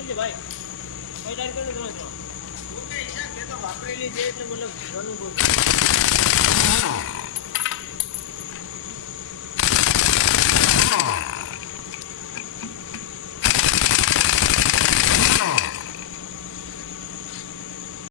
બોલજે ભાઈ કઈ ડાયર કરી દો તો તું કે હિસાબ કે તો વાપરેલી છે એટલે મતલબ ઘણું બોલ